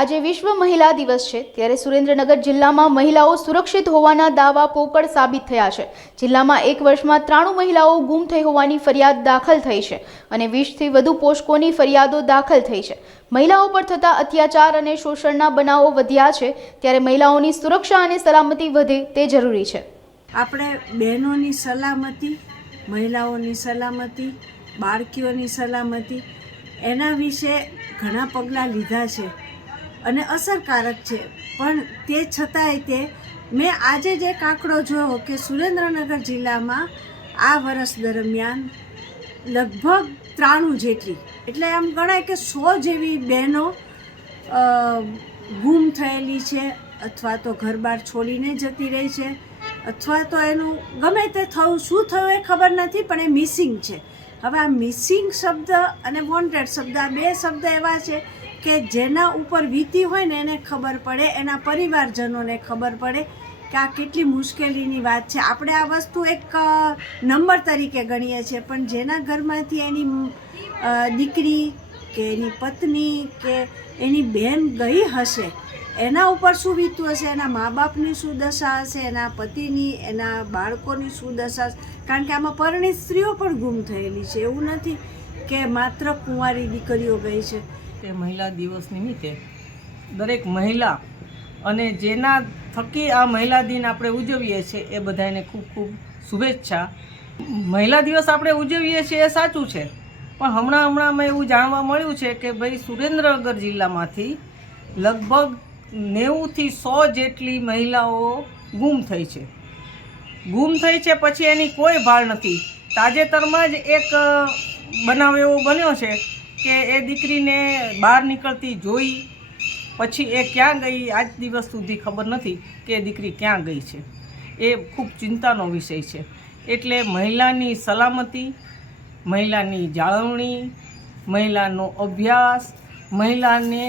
આજે વિશ્વ મહિલા દિવસ છે ત્યારે સુરેન્દ્રનગર જિલ્લામાં મહિલાઓ સુરક્ષિત હોવાના દાવા પોકળ સાબિત થયા છે। જિલ્લામાં એક વર્ષમાં 93 મહિલાઓ ગુમ થઈ હોવાની ફરિયાદ દાખલ થઈ છે અને 20થી વધુ પોસ્કોની ફરિયાદો દાખલ થઈ છે। મહિલાઓ પર થતા અત્યાચાર અને શોષણના બનાવો વધ્યા છે ત્યારે મહિલાઓની સુરક્ષા અને સલામતી વધે તે જરૂરી છે। આપણે બહેનોની સલામતી, મહિલાઓની સલામતી, બાળકીઓની સલામતી એના વિશે ઘણા પગલાં લીધા છે અને અસરકારક છે, પણ તે છતાંય મેં આજે જ એક આંકડો જોયો કે સુરેન્દ્રનગર જિલ્લામાં આ વર્ષ દરમિયાન લગભગ 93 જેટલી, એટલે આમ ગણાય કે 100 જેવી બહેનો ગુમ થયેલી છે અથવા તો ઘર બહાર છોડીને જતી રહી છે અથવા તો એનું ગમે તે થયું, શું થયું એ ખબર નથી, પણ એ મિસિંગ છે। હવે આ મિસિંગ શબ્દ અને વોન્ટેડ શબ્દ, આ બે શબ્દ એવા છે કે જેના ઉપર વીતી હોય ને એને ખબર પડે, એના પરિવારજનોને ખબર પડે કે આ કેટલી મુશ્કેલીની વાત છે। આપણે આ વસ્તુ એક નંબર તરીકે ગણીએ છીએ, પણ જેના ઘરમાંથી એની દીકરી કે એની પત્ની કે એની બહેન ગઈ હશે એના ઉપર શું વીત્યું હશે, એના મા બાપની શું દશા હશે, એના પતિની, એના બાળકોની શું દશા હશે, કારણ કે આમાં પરિણીત સ્ત્રીઓ પણ ગુમ થયેલી છે, એવું નથી કે માત્ર કુંવારી દીકરીઓ ગઈ છે। તે મહિલા દિવસ નિમિત્તે દરેક મહિલા અને જેના થકી આ મહિલા દિન આપણે ઉજવીએ છીએ એ બધાને ખૂબ ખૂબ શુભેચ્છા। મહિલા દિવસ આપણે ઉજવીએ છીએ એ સાચું છે, પણ હમણાં એવું જાણવા મળ્યું છે કે ભાઈ સુરેન્દ્રનગર જિલ્લામાંથી લગભગ 90થી 100 જેટલી મહિલાઓ ગુમ થઈ છે। ગુમ થઈ છે પછી એની કોઈ ભાળ નથી। તાજેતરમાં જ એક બનાવ એવો બન્યો છે કે એ દીકરીને બહાર નીકળતી જોઈ પછી એ ક્યાં ગઈ આજ દિવસ સુધી ખબર નથી કે એ દીકરી ક્યાં ગઈ છે। એ ખૂબ ચિંતાનો વિષય છે। એટલે મહિલાની સલામતી, મહિલાની જાળવણી, મહિલાનો અભ્યાસ, મહિલાને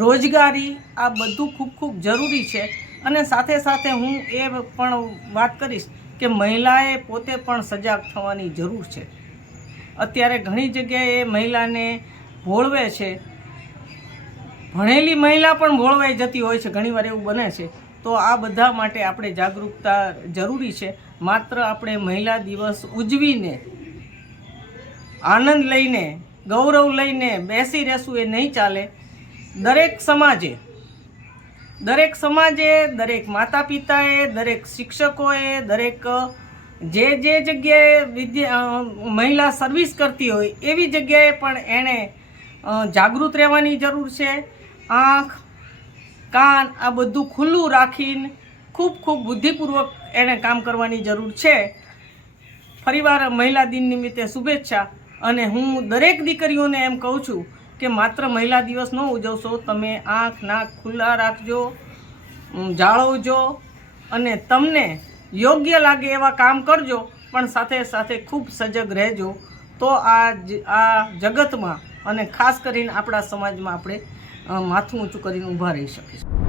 રોજગારી, આ બધું ખૂબ ખૂબ જરૂરી છે। અને સાથે સાથે હું એ પણ વાત કરીશ કે મહિલાએ પોતે પણ સજાગ થવાની જરૂર છે। અત્યારે ઘણી જગ્યાએ મહિલાને ભોળવે છે, ભણેલી મહિલા પણ ભોળવાઈ જતી હોય છે, ઘણીવાર એવું બને છે। તો આ બધા માટે આપણે જાગૃતતા જરૂરી છે। માત્ર આપણે મહિલા દિવસ ઉજવીને, આનંદ લઈને, ગૌરવ લઈને બેસી રહેશું એ નહીં ચાલે। દરેક સમાજે, દરેક માતા પિતાએ, દરેક શિક્ષકોએ, દરેક જે જગ્યાએ મહિલા સર્વિસ કરતી હોય એવી જગ્યાએ પણ એણે જાગૃત રહેવાની જરૂર છે। આંખ, કાન આ બધું ખુલ્લું રાખીને ખૂબ ખૂબ બુદ્ધિપૂર્વક એણે કામ કરવાની જરૂર છે। ફરીવાર મહિલા દિન નિમિત્તે શુભેચ્છા। અને હું દરેક દીકરીઓને એમ કહું છું કે માત્ર મહિલા દિવસ ન ઉજવશો, તમે આંખ નાક ખુલ્લા રાખજો, જાળવજો અને તમને યોગ્ય લાગે એવા કામ કરજો, પણ સાથે સાથે ખૂબ સજગ રહેજો। તો આ જગતમાં અને ખાસ કરીને આપણા સમાજમાં આપણે માથું ઊંચું કરીને ઊભા રહી શકીશું।